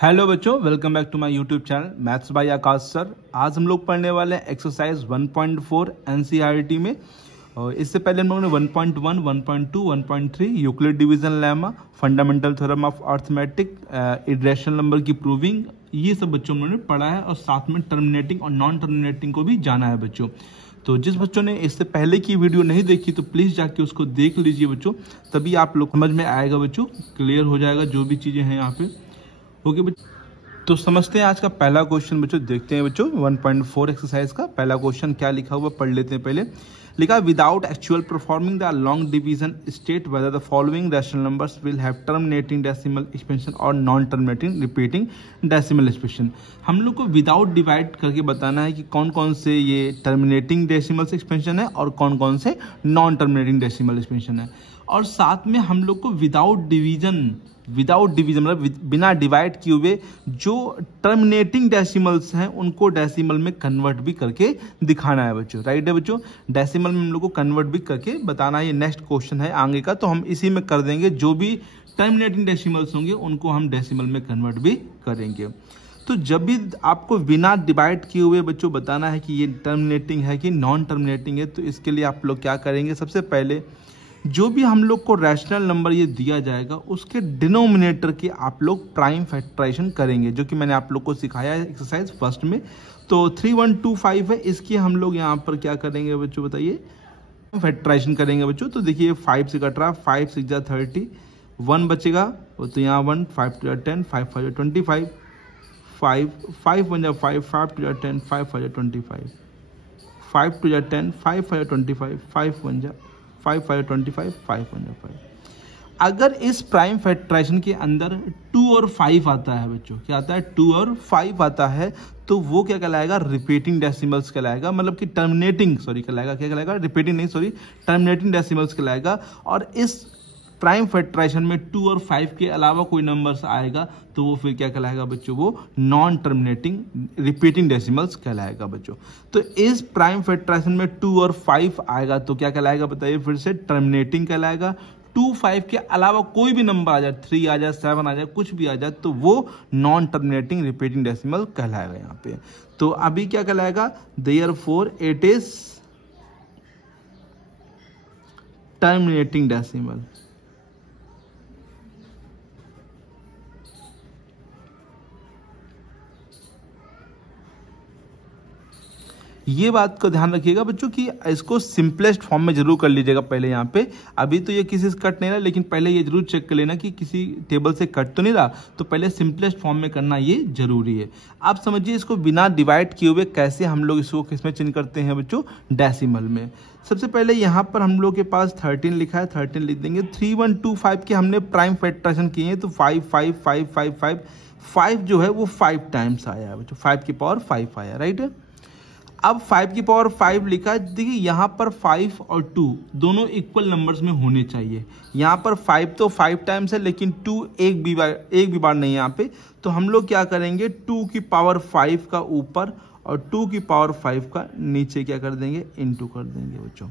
Hello बच्चों, welcome back to my YouTube channel maths by Aakash sir. आज हम लोग पढ़ने वाले हैं एक्सरसाइज 1.4 एनसीईआरटी में। और इससे पहले हम लोगों ने 1.1, 1.2, 1.3 Euclid division lemma, fundamental theorem of arithmetic, irrational number की प्रूविंग, ये सब बच्चों ने पढ़ा है। और साथ में टर्मिनेटिंग और नॉन टर्मिनेटिंग को भी जाना है बच्चों। तो जिस बच्चों ने इससे पहले की वीडियो नहीं देखी तो प्लीज़ जाके उसको देख लीजिए बच्चों, तभी आप लोग समझ में आएगा बच्चों, क्लियर हो जाएगा जो भी चीज़ें हैं यहाँ पे। ओके बच्चों, तो समझते हैं आज का पहला क्वेश्चन बच्चों। देखते हैं बच्चों 1.4 एक्सरसाइज का पहला क्वेश्चन क्या लिखा हुआ, पढ़ लेते हैं। पहले लिखा without actual performing the long division state whether the following rational numbers will have terminating decimal expansion और non terminating repeating decimal expansion. हम लोग को विदाउट डिवाइड करके बताना है कि कौन कौन से ये टर्मिनेटिंग डेसिमल एक्सपेंशन है और कौन कौन से नॉन टर्मिनेटिंग डेसिमल एक्सपेंशन है। और साथ में हम लोग को विदाउट डिवीजन मतलब बिना डिवाइड किए हुए जो टर्मिनेटिंग डेसिमल्स हैं उनको डेसिमल में कन्वर्ट भी करके दिखाना है बच्चों। राइट है बच्चों, डेसिमल में हम लोग को कन्वर्ट भी करके बताना है। ये नेक्स्ट क्वेश्चन है आगे का, तो हम इसी में कर देंगे। जो भी टर्मिनेटिंग डेसिमल्स होंगे उनको हम डेसिमल में कन्वर्ट भी करेंगे। तो जब भी आपको बिना डिवाइड किए हुए बच्चों बताना है कि ये टर्मिनेटिंग है कि नॉन टर्मिनेटिंग है, तो इसके लिए आप लोग क्या करेंगे, सबसे पहले जो भी हम लोग को रैशनल नंबर ये दिया जाएगा उसके डिनोमिनेटर की आप लोग प्राइम फैक्टराइजेशन करेंगे, जो कि मैंने आप लोग को सिखाया है एक्सरसाइज फर्स्ट में। तो 3125 है, इसकी हम लोग यहाँ पर क्या करेंगे बच्चों, बताइए, फैक्टराइजेशन करेंगे बच्चों। तो देखिए 5 से कट रहा, 5 6 जा 30, 1 बचेगा तो यहाँ 1, 5 2 जा 10, 5 5 जा 25, 5 1 जा 5, 5 2 जा 10, 5 5 जा 25, 5 2 जा 10, 5 5 जा 25, 5 1 जा 5 5 25, 5 1 जा 5। अगर इस प्राइम फैक्टराइजेशन के अंदर 2 और 5 आता है बच्चों, क्या आता है, 2 और 5 आता है, तो वो क्या कहलाएगा, रिपीटिंग डेसिमल्स कहलाएगा। मतलब कि टर्मिनेटिंग कहलाएगा, क्या कहलाएगा, रिपीटिंग नहीं, टर्मिनेटिंग डेसिमल्स कहलाएगा। और इस प्राइम फैक्टराइजेशन में 2 और 5 के अलावा कोई नंबर्स आएगा तो वो फिर क्या कहलाएगा बच्चों, वो नॉन टर्मिनेटिंग रिपीटिंग डेसिमल्स कहलाएगा बच्चों। तो इस प्राइम फैक्टराइजेशन में 2 और 5 आएगा तो क्या कहलाएगा, बताइए फिर से, टर्मिनेटिंग कहलाएगा। 2 5 के अलावा कोई भी नंबर आ जाए, 3 आ जाए, 7 आ जाए, कुछ भी आ जाए, तो वो नॉन टर्मिनेटिंग रिपीटिंग डेसिमल कहलाएगा यहाँ पे। तो अभी क्या कहलाएगा, therefore it is terminating decimal. ये बात को ध्यान रखिएगा बच्चों कि इसको सिंपलेस्ट फॉर्म में जरूर कर लीजिएगा पहले यहाँ पे। अभी तो ये किसी से कट नहीं रहा, लेकिन पहले ये जरूर चेक कर लेना कि किसी टेबल से कट तो नहीं रहा, तो पहले सिंपलेस्ट फॉर्म में करना ये जरूरी है। आप समझिए इसको बिना डिवाइड किए हुए कैसे हम लोग इसको किसमें चेंज करते हैं बच्चों, डेसिमल में। सबसे पहले यहाँ पर हम लोग के पास 13 लिखा है, 13 लिख देंगे। 3125 के हमने प्राइम फैक्टराइजेशन किए हैं, तो 5 5 5 5 5 5 जो है वो 5 टाइम्स आया है बच्चों, 5 की पावर 5 आया, राइट है। अब 5 की पावर 5 लिखा है, देखिए यहाँ पर 5 और 2 दोनों इक्वल नंबर्स में होने चाहिए। यहाँ पर 5 तो 5 टाइम्स है, लेकिन 2 एक भी बार नहीं है यहाँ पे। तो हम लोग क्या करेंगे, 2 की पावर 5 का ऊपर और 2 की पावर 5 का नीचे क्या कर देंगे, इनटू कर देंगे बच्चों,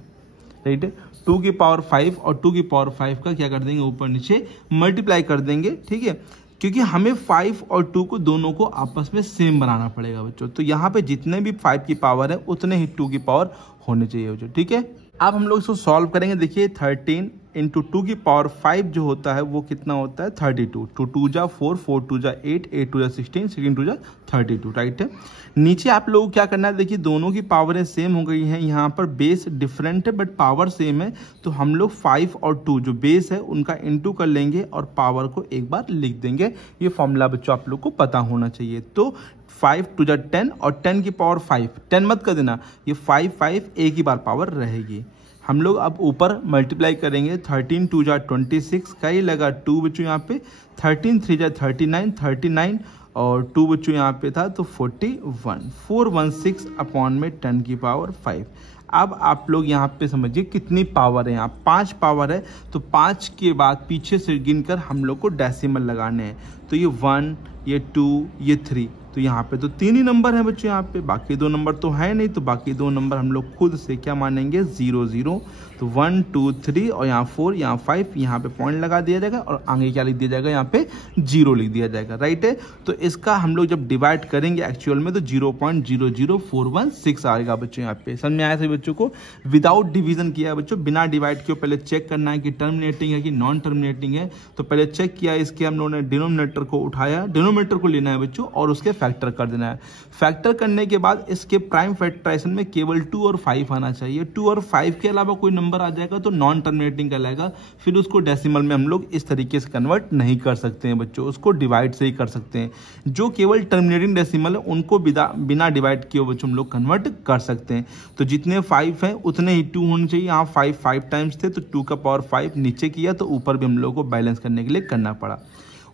राइट है। 2 की पावर 5 और 2 की पावर 5 का क्या कर देंगे, ऊपर नीचे मल्टीप्लाई कर देंगे, ठीक है। क्योंकि हमें 5 और 2 को दोनों को आपस में सेम बनाना पड़ेगा बच्चों। तो यहाँ पे जितने भी 5 की पावर है उतने ही 2 की पावर होने चाहिए बच्चों, ठीक है। अब हम लोग इसको सॉल्व करेंगे। देखिए 13 इंटू 2 की पावर 5 जो होता है वो कितना होता है, 32। 2 2 जा 4, 4 2 जा 8, 8 2 जा 16, 16 2 जा 32, राइट है। नीचे आप लोगों को क्या करना है, देखिए दोनों की पावरें सेम हो गई हैं। यहाँ पर बेस डिफरेंट है बट पावर सेम है, तो हम लोग 5 और 2 जो बेस है उनका इंटू कर लेंगे और पावर को एक बार लिख देंगे। ये फॉर्मूला बच्चों आप लोग को पता होना चाहिए। तो 5 2 जा 10 और 10 की पावर 5, 10 मत कर देना, ये 5 5 एक ही बार पावर रहेगी। हम लोग अब ऊपर मल्टीप्लाई करेंगे। 13 2 जा 26 का ही लगा 2 बच्चों यहाँ पे, 13 3 जा 39, 39 और 2 बच्चों यहाँ पे था तो 41, 416 अपॉन में 10 की पावर 5। अब आप लोग यहाँ पे समझिए कितनी पावर है, यहाँ 5 पावर है, तो 5 के बाद पीछे से गिनकर हम लोग को डेसिमल लगाने हैं। तो ये 1, ये 2, ये 3, तो यहाँ पे तो 3 ही नंबर हैं बच्चों, यहाँ पे बाकी 2 नंबर तो है नहीं, तो बाकी 2 नंबर हम लोग खुद से क्या मानेंगे, 0 0। तो 1 2 3 और यहाँ 4 यहाँ 5, यहाँ पे पॉइंट लगा दिया जाएगा और आगे क्या लिख दिया जाएगा, यहाँ पे 0 लिख दिया जाएगा, राइट है। तो इसका हम लोग जब डिवाइड करेंगे एक्चुअल में तो 0.00416 आएगा बच्चों। यहाँ पे समझ में आया सभी बच्चों को? विदाउट डिवीजन किया है बच्चों, बिना डिवाइड किए पहले चेक करना है कि टर्मिनेटिंग है कि नॉन टर्मिनेटिंग है। तो पहले चेक किया, इसके हम लोगों ने डिनोमिनेटर को उठाया, डिनोमिनेटर को लेना है बच्चों और उसके फैक्टर कर देना है। फैक्टर करने के बाद इसके प्राइम फैक्टराइजेशन में केवल 2 और 5 आना चाहिए। 2 और 5 के अलावा कोई नंबर आ जाएगा तो नॉन टर्मिनेटिंग कहलाएगा। फिर उसको डेसिमल में हम लोग इस तरीके से कन्वर्ट नहीं कर सकते हैं बच्चों, उसको डिवाइड से ही कर सकते हैं। जो केवल टर्मिनेटिंग डेसिमल है उनको बिना डिवाइड किए बच्चों हम लोग कन्वर्ट कर सकते हैं। तो जितने 5 हैं उतने ही 2 होने चाहिए। यहाँ 5 टाइम्स थे तो 2 का पावर 5 नीचे किया तो ऊपर भी हम लोग को बैलेंस करने के लिए करना पड़ा।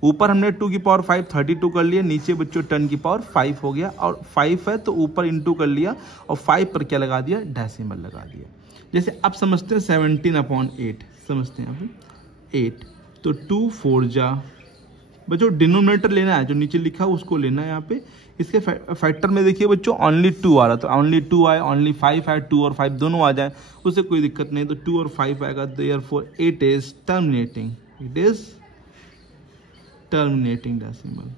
ऊपर हमने 2 की पावर 5 32 कर लिया, नीचे बच्चों 10 की पावर 5 हो गया और 5 है तो ऊपर इंटू कर लिया और 5 पर क्या लगा दिया, डेसिमल लगा दिया। जैसे अब समझते हैं 17/8, समझते हैं आप 8 तो 2 4 जा बच्चों, डिनोमिनेटर लेना है जो नीचे लिखा है उसको लेना है। यहाँ पे इसके फैक्टर में देखिए बच्चों ओनली 2 आ रहा, तो ओनली 2 आए, ओनली 5 आए, 2 और 5 दोनों आ जाए उससे कोई दिक्कत नहीं। तो 2 और 5 आएगा, therefore it is terminating, it is terminating decimal.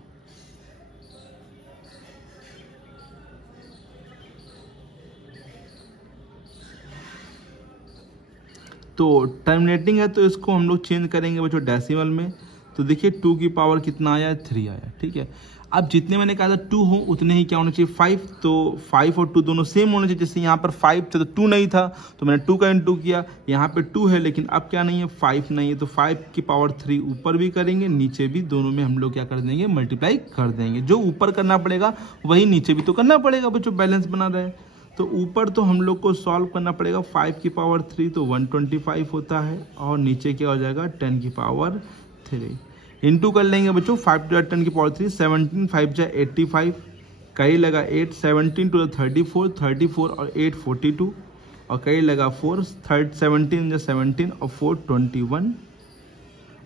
तो टर्मिनेटिंग है तो इसको हम लोग चेंज करेंगे बच्चों डेसिमल में। तो देखिए 2 की पावर कितना आया, 3 आया, ठीक है। अब जितने मैंने कहा था 2 हो उतने ही क्या होना चाहिए, 5। तो 5 और 2 दोनों सेम होने चाहिए। जैसे यहाँ पर 5 थे तो 2 नहीं था तो मैंने 2 का इंटू किया, यहाँ पे 2 है लेकिन अब क्या नहीं है, 5 नहीं है। तो 5 की पावर 3 ऊपर भी करेंगे नीचे भी, दोनों में हम लोग क्या कर देंगे, मल्टीप्लाई कर देंगे। जो ऊपर करना पड़ेगा वही नीचे भी तो करना पड़ेगा बच्चों, बैलेंस बना रहे। तो ऊपर तो हम लोग को सॉल्व करना पड़ेगा, 5 की पावर 3 तो 125 होता है और नीचे क्या हो जाएगा 10 की पावर 3 इंटू कर लेंगे बच्चों 5 × 10 की पावर 3, 17 5 जा 85, कहीं लगा 8, 17 टू 34, 34 और 8 42 और कहीं लगा 4, 17 जा 17 और 4 21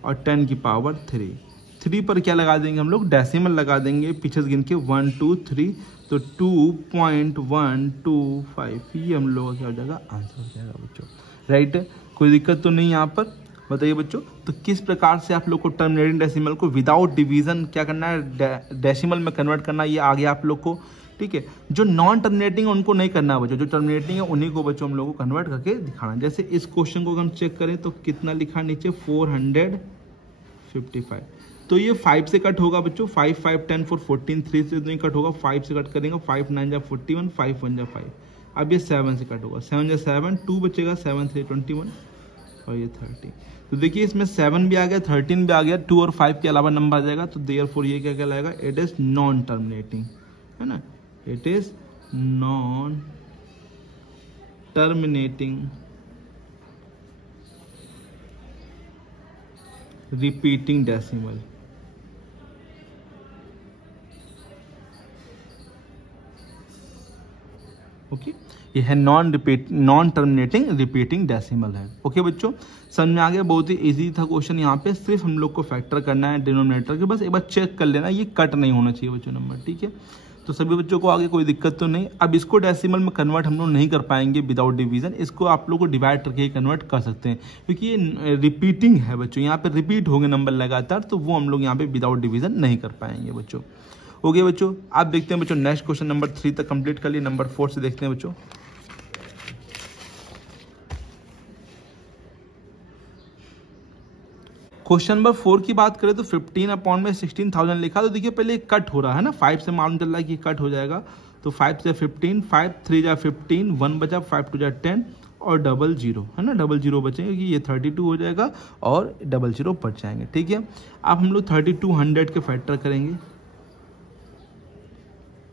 और 10 की पावर 3 पर क्या लगा देंगे हम लोग, डेसिमल लगा देंगे पीछे से गिन के 1 2 3 तो 2.125 ये हम लोग का क्या हो जाएगा, आंसर हो जाएगा बच्चों, राइट है। कोई दिक्कत तो नहीं यहाँ पर, बताइए बच्चों। तो किस प्रकार से आप लोग को टर्मिनेटिंग डेसिमल को विदाउट डिवीजन क्या करना है, डेसिमल में कन्वर्ट करना है, ये आ गया आप लोग को, ठीक है। जो नॉन टर्मिनेटिंग है उनको नहीं करना है बच्चों, जो टर्मिनेटिंग है उन्हीं को बच्चों हम लोग को कन्वर्ट करके दिखाना। जैसे इस क्वेश्चन को हम चेक करें तो कितना लिखा नीचे 455, तो ये 5 से कट होगा बच्चों, 5 5 10 4 14, 3 से नहीं कट होगा, 5 से कट करेंगे, 5 9 जा 41, 5 1 जा 5। अब ये 7 से कट होगा, 7 जा 7, 2 बचेगा, 7 3 21 और ये 30। तो देखिए इसमें 7 भी आ गया, 13 भी आ गया, 2 और 5 के अलावा नंबर आ जाएगा। तो देयरफॉर ये क्या कहलाएगा, इट इज नॉन टर्मिनेटिंग, है ना, it is non terminating repeating decimal. Okay ये है नॉन टर्मिनेटिंग रिपीटिंग डेसिमल है। ओके बच्चों समझ में आ गया, बहुत ही इजी था क्वेश्चन। यहाँ पे सिर्फ हम लोग को फैक्टर करना है डिनोमिनेटर के, बस एक बार चेक कर लेना, ये कट नहीं होना चाहिए बच्चों नंबर, ठीक है। तो सभी बच्चों को आगे कोई दिक्कत तो नहीं। अब इसको डेसिमल में कन्वर्ट हम लोग नहीं कर पाएंगे विदाउट डिवीजन, इसको आप लोग को डिवाइड करके ही कन्वर्ट कर सकते हैं, क्योंकि ये रिपीटिंग है बच्चों, यहाँ पे रिपीट होंगे नंबर लगातार, तो वो हम लोग यहाँ पे विदाउट डिवीजन नहीं कर पाएंगे बच्चों। ओके बच्चों आप देखते हैं बच्चों नेक्स्ट क्वेश्चन नंबर 3 तक कंप्लीट कर लिए, नंबर 4 से देखते हैं बच्चों। क्वेश्चन नंबर 4 की बात करें तो 15/16,000 लिखा, तो देखिए पहले कट हो रहा है ना, 5 से मालूम चल रहा है कि कट हो जाएगा। तो 5 से 15, 5 3 जा 15, 1 बचा, 5 2 जा 10 और 00 है ना, 00 बचेंगे कि ये 32 हो जाएगा और 00 बच जाएंगे, ठीक है। अब हम लोग 3200 के फैक्टर करेंगे,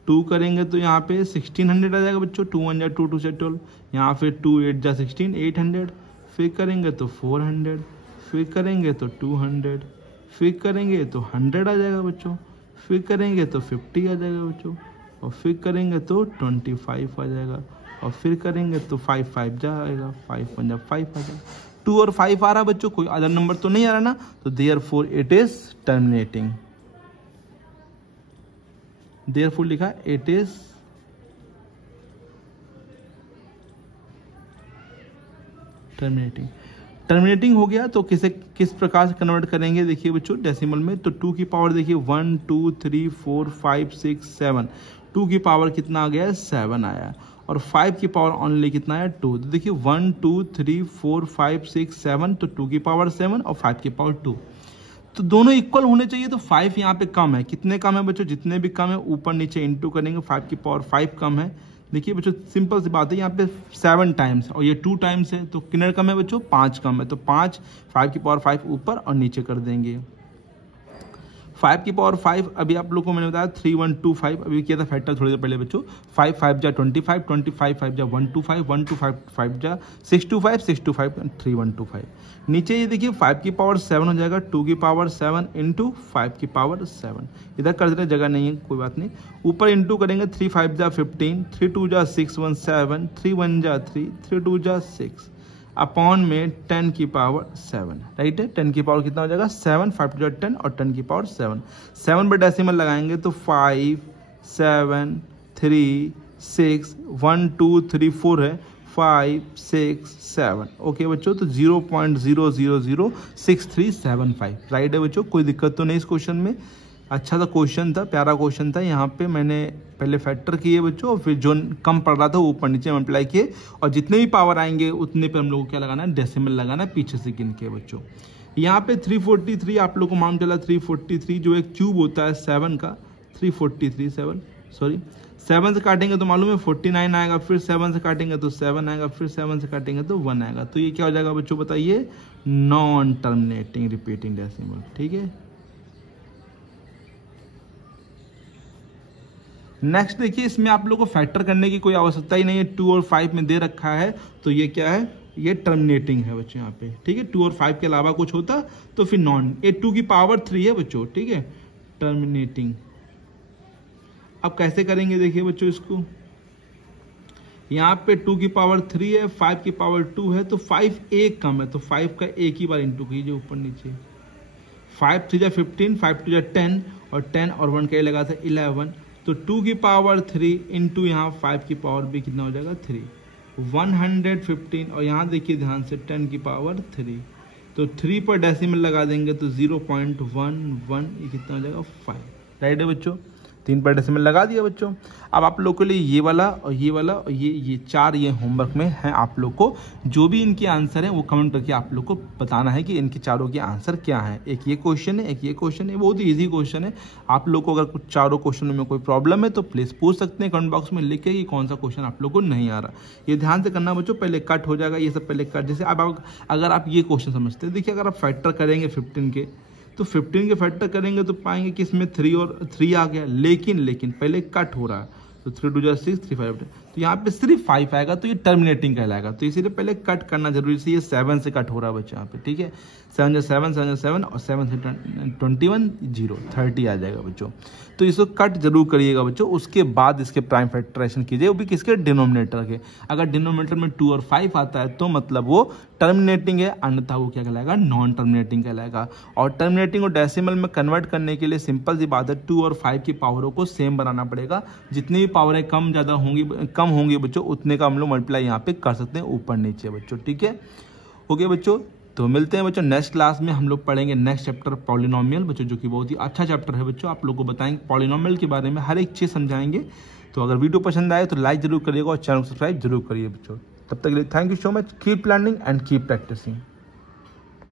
2 करेंगे तो यहाँ पे 1600 आ जाएगा बच्चों, 2 1 जा 2 2 से 12, यहाँ फिर 2 8 जा 16 800, फिर करेंगे तो 400, फिर करेंगे तो 200, फिर करेंगे तो 100 आ जाएगा बच्चों, फिर करेंगे तो 50 आ जाएगा बच्चों, और फिर करेंगे तो 25 आ जाएगा, और फिर करेंगे तो 5 5 जाएगा, 5 1 जा 5 आ जाएगा। 2 और 5 आ रहा बच्चों, कोई अदर नंबर तो नहीं आ रहा ना, तो therefore it is terminating, therefore लिखा इट इज टर्मिनेटिंग हो गया तो किस प्रकार से कन्वर्ट करेंगे देखिए बच्चों डेसिमल में। तो 2 की पावर देखिए 1 2 3 4 5 6 7, 2 की पावर कितना आ गया है 7 आया, और 5 की पावर ओनली कितना है 2। तो देखिए 1 2 3 4 5 6 7, तो 2 की पावर 7 और 5 की पावर 2, तो दोनों इक्वल होने चाहिए। तो 5 यहाँ पे कम है, कितने कम है बच्चों, जितने भी कम है ऊपर नीचे इंटू करेंगे, 5 की पावर 5 कम है। देखिए बच्चों सिंपल सी बात है, यहाँ पे 7 टाइम्स और ये 2 टाइम्स है, तो कितना कम है बच्चों 5 कम है, तो 5 की पावर 5 ऊपर और नीचे कर देंगे। 5 की पावर 5 अभी आप लोग को मैंने बताया 3125 अभी किया था फैक्टर थोड़ी देर पहले बच्चों। 5 5 जा 25, 25 5 जा 125, 125 5 जा 625, 625 3125। नीचे ये देखिए 5 की पावर 7 हो जाएगा, 2 की पावर 7 इंटू 5 की पावर 7, इधर कर देना जगह नहीं है कोई बात नहीं, ऊपर इंटू करेंगे 3 5 जा 15, 3 2 जा 6 1 7, 3 1 जा 3, 3 2 जा 6 अपॉन में 10 की पावर 7, राइट है। 10 की पावर कितना हो जाएगा 7, 5 टू 10 और 10 की पावर 7, 7 पर डेसिमल लगाएंगे तो 5 7 3 6 1 2 3 4 है, 5 6 7, ओके बच्चों। तो 0.0006375 राइट है बच्चों, कोई दिक्कत तो नहीं इस क्वेश्चन में। अच्छा सा क्वेश्चन था, प्यारा क्वेश्चन था। यहाँ पे मैंने पहले फैक्टर किए बच्चों और फिर जो कम पड़ रहा था वो ऊपर नीचे मल्टीप्लाई किए, और जितने भी पावर आएंगे उतने पे हम लोग को क्या लगाना है डेसिमल लगाना है पीछे से गिन के बच्चों। यहाँ पे 343 आप लोग को मालूम चला, 343 जो एक क्यूब होता है 7 का, 7 से काटेंगे तो मालूम है 49 आएगा, फिर 7 से काटेंगे तो 7 आएगा, फिर 7 से काटेंगे तो 1 आएगा। तो ये क्या हो जाएगा बच्चों बताइए, नॉन टर्मिनेटिंग रिपीटिंग डेसिमल, ठीक है। नेक्स्ट देखिए, इसमें आप लोग को फैक्टर करने की कोई आवश्यकता ही नहीं है, 2 और 5 में दे रखा है, तो ये क्या है, ये टर्मिनेटिंग है बच्चों यहाँ पे, ठीक है। 2 और 5 के अलावा कुछ होता तो फिर नॉन, ये 2 की पावर 3 है बच्चों, ठीक है, टर्मिनेटिंग। अब कैसे करेंगे देखिए बच्चों इसको, यहाँ पे 2 की पावर 3 है, 5 की पावर 2 है, तो 5 एक कम है, तो 5 का एक ही बार इंटू कीजिए ऊपर नीचे। 5 3 जा 15, 5 2 जा 10, और 10 और 1 का लगा था 11, तो 2 की पावर 3 इंटू यहाँ 5 की पावर भी कितना हो जाएगा 3, 115, और यहाँ देखिए ध्यान से 10 की पावर 3, तो 3 पर डेसिमल लगा देंगे तो 0.11, ये कितना हो जाएगा 5, राइट है बच्चों। 3 पर डेसिमल लगा दिया बच्चों। अब आप लोग के लिए ये वाला और ये वाला और ये 4 ये होमवर्क में है, आप लोग को जो भी इनके आंसर है वो कमेंट करके आप लोग को बताना है कि इनके चारों के आंसर क्या है। एक ये क्वेश्चन है, एक ये क्वेश्चन है, बहुत ही ईजी क्वेश्चन है। आप लोग को अगर कुछ चारों क्वेश्चनों में कोई प्रॉब्लम है तो प्लीज़ पूछ सकते हैं कमेंट बॉक्स में लिख के कि कौन सा क्वेश्चन आप लोग को नहीं आ रहा। ये ध्यान से करना बच्चों, पहले कट हो जाएगा ये सब, पहले कट। जैसे अब अगर आप ये क्वेश्चन समझते हैं, देखिए अगर आप फैक्टर करेंगे 15 के, तो 15 के फैक्टर करेंगे तो पाएंगे कि इसमें 3 और 3 आ गया, लेकिन पहले कट हो रहा है, तो 3 2 जा 6, 3 5, तो यहाँ पे सिर्फ 5 आएगा, तो ये टर्मिनेटिंग कहलाएगा। तो इसीलिए पहले कट करना जरूरी है, ये 7 से कट हो रहा है बच्चा यहाँ पे, ठीक है। 7 जा 7, 7 जा 7 और 7 से 21 0 30 आ जाएगा बच्चों। तो इसको कट जरूर करिएगा बच्चों, उसके बाद इसके प्राइम फैक्टराइजेशन कीजिए, वो भी किसके, डिनोमिनेटर के। अगर डिनोमिनेटर में 2 और 5 आता है तो मतलब वो टर्मिनेटिंग है, अन्यथा वो क्या कहलाएगा, नॉन टर्मिनेटिंग कहलाएगा। और टर्मिनेटिंग और डेसिमल में कन्वर्ट करने के लिए सिंपल सी बात है, 2 और 5 की पावरों को सेम बनाना पड़ेगा। जितनी भी पावरें कम होंगी बच्चों, उतने का हम लोग मल्टीप्लाई यहाँ पे कर सकते हैं ऊपर नीचे बच्चों, ठीक है। ओके बच्चों, तो मिलते हैं बच्चों नेक्स्ट क्लास में। हम लोग पढ़ेंगे नेक्स्ट चैप्टर पॉलिनोमियल बच्चों, जो कि बहुत ही अच्छा चैप्टर है बच्चों। आप लोग को बताएंगे पॉलिनोमियल के बारे में, हर एक चीज़ समझाएंगे। तो अगर वीडियो पसंद आए तो लाइक जरूर करिएगा और चैनल को सब्सक्राइब जरूर करिए बच्चों। तब तक के लिए thank you so much, keep learning and keep practising.